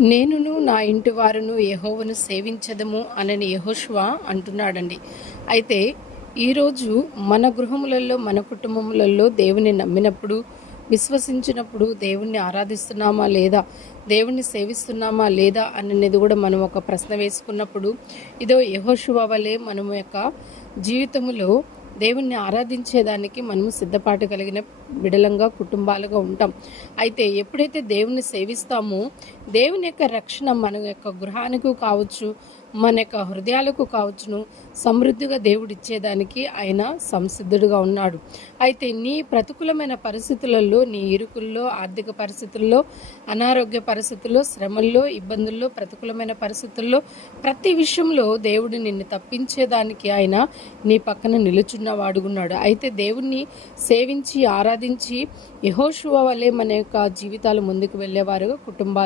నేనును నా ఇంటి వారును యెహోవాను సేవించదము అని యెహోషువ అంటున్నాడండి. అయితే ఈరోజు మన గృహములలో, మన కుటుంబములలో దేవుని నమ్మినప్పుడు, విశ్వసించినప్పుడు, దేవుణ్ణి ఆరాధిస్తున్నామా లేదా, దేవుణ్ణి సేవిస్తున్నామా లేదా అనేది కూడా మనం ఒక ప్రశ్న వేసుకున్నప్పుడు, ఇదో యెహోషువ వలె మనం యొక్క జీవితంలో దేవుణ్ణి ఆరాధించేదానికి మనము సిద్ధపాటు కలిగిన బిడలంగా, కుటుంబాలుగా ఉంటాం. అయితే ఎప్పుడైతే దేవుణ్ణి సేవిస్తామో దేవుని యొక్క రక్షణ మన యొక్క గృహానికి కావచ్చు, మన యొక్క హృదయాలకు కావచ్చును సమృద్ధిగా దేవుడు ఇచ్చేదానికి ఆయన సంసిద్ధుడుగా ఉన్నాడు. అయితే నీ ప్రతికూలమైన పరిస్థితులలో, నీ ఇరుకుల్లో, ఆర్థిక పరిస్థితుల్లో, అనారోగ్య పరిస్థితుల్లో, శ్రమల్లో, ఇబ్బందుల్లో, ప్రతికూలమైన పరిస్థితుల్లో ప్రతి విషయంలో దేవుడు నిన్ను తప్పించేదానికి ఆయన నీ పక్కన నిలుచున్నవాడుగున్నాడు. అయితే దేవుణ్ణి సేవించి ఆరాధించి యెహోషువ వలె మన యొక్క జీవితాలు ముందుకు వెళ్ళేవారుగా కుటుంబాలు